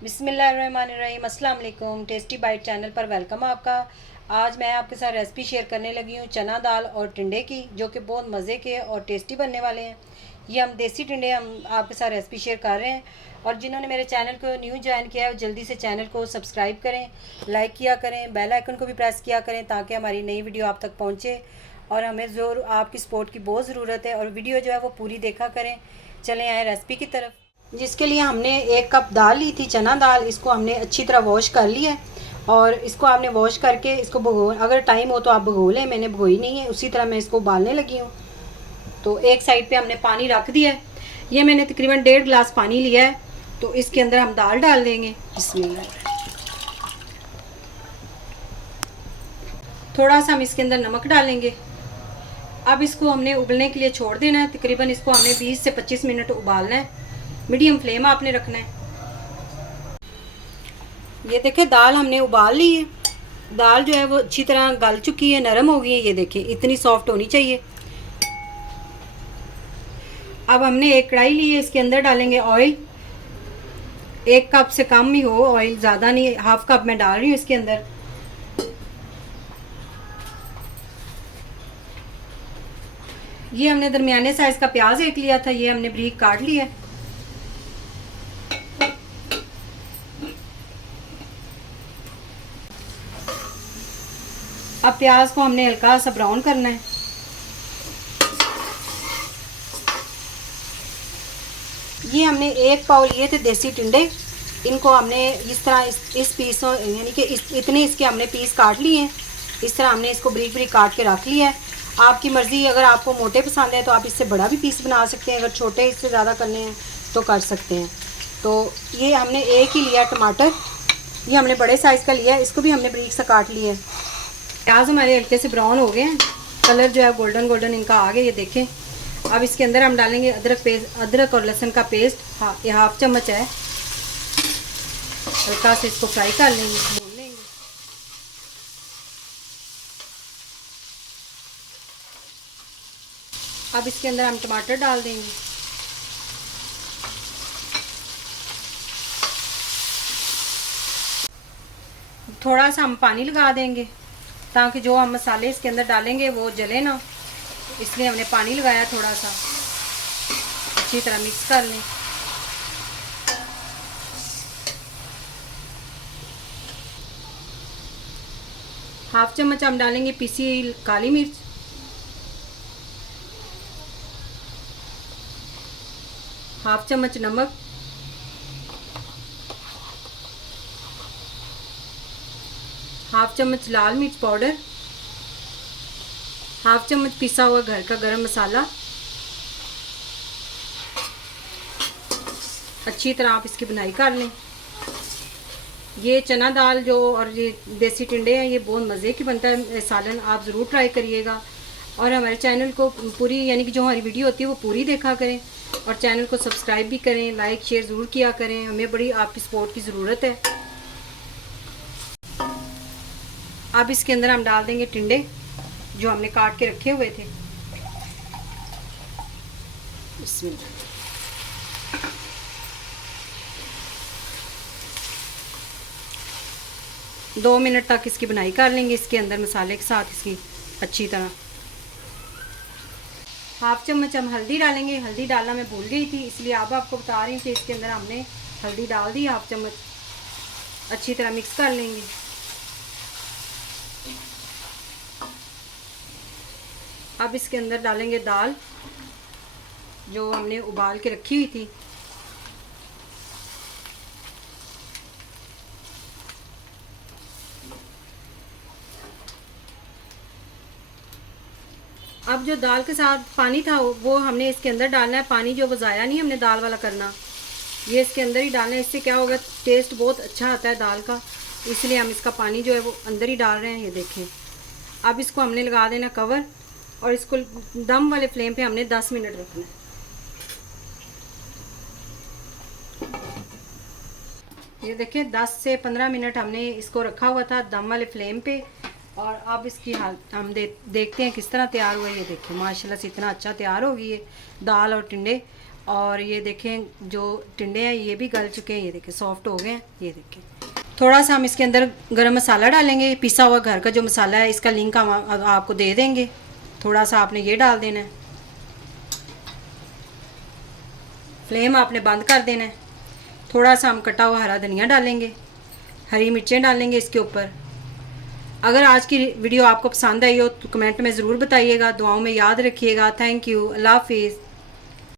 बिस्मिल्लाहिर्रहमानिर्रहीम, अस्सलाम वालेकुम। टेस्टी बाइट चैनल पर वेलकम आपका। आज मैं आपके साथ रेसिपी शेयर करने लगी हूँ चना दाल और टिंडे की, जो कि बहुत मज़े के और टेस्टी बनने वाले हैं। ये हम देसी टिंडे हम आपके साथ रेसिपी शेयर कर रहे हैं। और जिन्होंने मेरे चैनल को न्यू ज्वाइन किया है, जल्दी से चैनल को सब्सक्राइब करें, लाइक किया करें, बेल आइकन को भी प्रेस किया करें, ताकि हमारी नई वीडियो आप तक पहुँचे। और हमें ज़रूर आपकी सपोर्ट की बहुत ज़रूरत है, और वीडियो जो है वो पूरी देखा करें। चलें आए रेसिपी की तरफ। जिसके लिए हमने 1 कप दाल ली थी, चना दाल। इसको हमने अच्छी तरह वॉश कर लिया है, और इसको आपने वॉश करके इसको भगो, अगर टाइम हो तो आप भगो लें। मैंने भगोई नहीं है, उसी तरह मैं इसको उबालने लगी हूँ। तो एक साइड पे हमने पानी रख दिया है। ये मैंने तकरीबन 1.5 गिलास पानी लिया है। तो इसके अंदर हम दाल डाल देंगे। बिस्मिल्लाह। थोड़ा सा हम इसके अंदर नमक डालेंगे। अब इसको हमने उबलने के लिए छोड़ देना है। तकरीबन इसको हमने 20 से 25 मिनट उबालना है। मीडियम फ्लेम आपने रखना है। ये देखें, दाल हमने उबाल ली है। दाल जो है वो अच्छी तरह गल चुकी है, नरम हो गई है। ये देखें, इतनी सॉफ्ट होनी चाहिए। अब हमने एक कढ़ाई ली है, इसके अंदर डालेंगे ऑयल। 1 कप से कम ही हो ऑयल, ज़्यादा नहीं। 1/2 कप मैं डाल रही हूँ इसके अंदर। ये हमने दरमियाने साइज का प्याज एक लिया था, ये हमने बारीक काट लिया है। अब प्याज को हमने हल्का सा ब्राउन करना है। ये हमने 1 पाव लिए थे देसी टिंडे। इनको हमने इस तरह इस पीसों, यानी कि इतने इसके हमने पीस काट लिए हैं। इस तरह हमने इसको बारीक बारीक काट के रख लिया है। आपकी मर्ज़ी, अगर आपको मोटे पसंद है तो आप इससे बड़ा भी पीस बना सकते हैं। अगर छोटे इससे ज़्यादा करने हैं तो कर सकते हैं। तो ये हमने एक ही लिया टमाटर, ये हमने बड़े साइज़ का लिया है। इसको भी हमने बारीक सा काट लिया है। प्याज हमारे हल्के से ब्राउन हो गए हैं, कलर जो है गोल्डन गोल्डन इनका आ गया, ये देखें। अब इसके अंदर हम डालेंगे अदरक और लहसुन का पेस्ट। हाँ, ये 1/2 चम्मच है। हल्का से इसको फ्राई कर लेंगे, भून लेंगे। अब इसके अंदर हम टमाटर डाल देंगे। थोड़ा सा हम पानी लगा देंगे, ताकि जो हम मसाले इसके अंदर डालेंगे वो जले ना, इसलिए हमने पानी लगाया थोड़ा सा। अच्छी तरह मिक्स कर लें। हाफ चम्मच हम डालेंगे पीसी काली मिर्च। हाफ चम्मच नमक। हाफ चम्मच लाल मिर्च पाउडर। हाफ चम्मच पिसा हुआ घर का गरम मसाला। अच्छी तरह आप इसकी बुनाई कर लें। ये चना दाल जो और ये देसी टिंडे हैं, ये बहुत मज़े की बनता है सालन। आप ज़रूर ट्राई करिएगा। और हमारे चैनल को पूरी, यानी कि जो हमारी वीडियो होती है वो पूरी देखा करें, और चैनल को सब्सक्राइब भी करें, लाइक शेयर ज़रूर किया करें। हमें बड़ी आपकी सपोर्ट की ज़रूरत है। अब इसके अंदर हम डाल देंगे टिंडे जो हमने काट के रखे हुए थे। इसमें 2 मिनट तक इसकी बुनाई कर लेंगे इसके अंदर मसाले के साथ इसकी अच्छी तरह। हाफ चम्मच हम हल्दी डालेंगे। हल्दी डालना मैं भूल गई थी, इसलिए अब आपको बता रही हूँ कि इसके अंदर हमने हल्दी डाल दी 1/2 चम्मच। अच्छी तरह मिक्स कर लेंगे। अब इसके अंदर डालेंगे दाल जो हमने उबाल के रखी हुई थी। अब जो दाल के साथ पानी था वो हमने इसके अंदर डालना है। पानी जो वो ज़ाया नहीं हमने दाल वाला करना, ये इसके अंदर ही डालना है। इससे क्या होगा, टेस्ट बहुत अच्छा आता है दाल का, इसलिए हम इसका पानी जो है वो अंदर ही डाल रहे हैं। ये देखें। अब इसको हमने लगा देना कवर, और इसको दम वाले फ्लेम पे हमने 10 मिनट रखना है। ये देखें, 10 से 15 मिनट हमने इसको रखा हुआ था दम वाले फ्लेम पे। और अब इसकी हालत हम देखते हैं किस तरह तैयार हुआ है। ये देखिए, माशाल्लाह से इतना अच्छा तैयार हो गई है दाल और टिंडे। और ये देखें जो टिंडे हैं ये भी गल चुके हैं, ये देखें सॉफ्ट हो गए हैं। ये देखें थोड़ा सा हम इसके अंदर गरम मसाला डालेंगे, पिसा हुआ घर का जो मसाला है, इसका लिंक हम आपको दे देंगे। थोड़ा सा आपने ये डाल देना है, फ्लेम आपने बंद कर देना है। थोड़ा सा हम कटा हुआ हरा धनिया डालेंगे, हरी मिर्चें डालेंगे इसके ऊपर। अगर आज की वीडियो आपको पसंद आई हो तो कमेंट में ज़रूर बताइएगा। दुआओं में याद रखिएगा। Thank you. अल्लाह हाफिज़।